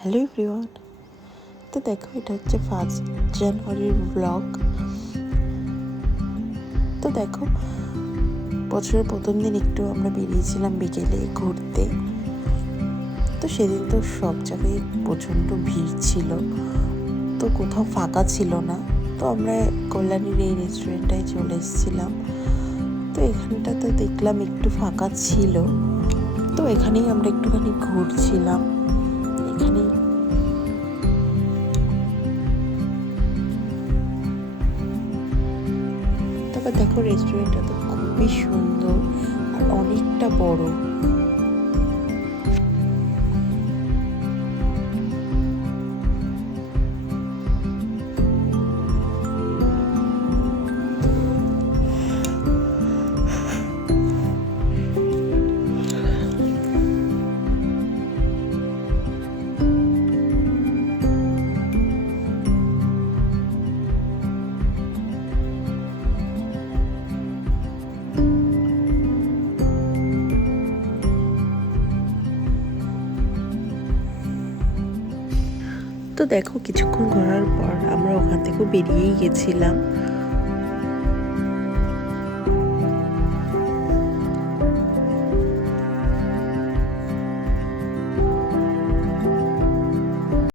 Hello everyone. তো দেখো, এটা হচ্ছে 1 জানুয়ারির ব্লগ। তো দেখো, বছরের প্রথম দিন একটু আমরা বেরিয়েছিলাম বিকেলে ঘুরতে। তো সেদিন তো সব জায়গায় প্রচণ্ড ভিড় ছিল, তো কোথাও ফাঁকা ছিল না। তো আমরা কল্যাণীর এই রেস্টুরেন্টটায় চলে এসেছিলাম। তো এখানটা তো দেখলাম একটু ফাঁকা ছিল, তো এখানেই আমরা একটুখানি ঘুরছিলাম। এখানেই তারপর দেখো, রেস্টুরেন্টটা তো খুবই সুন্দর আর অনেকটা বড়। তো দেখো, কিছুক্ষণ ঘোরার পর আমরা ওখান থেকেও বেরিয়েই গেছিলাম।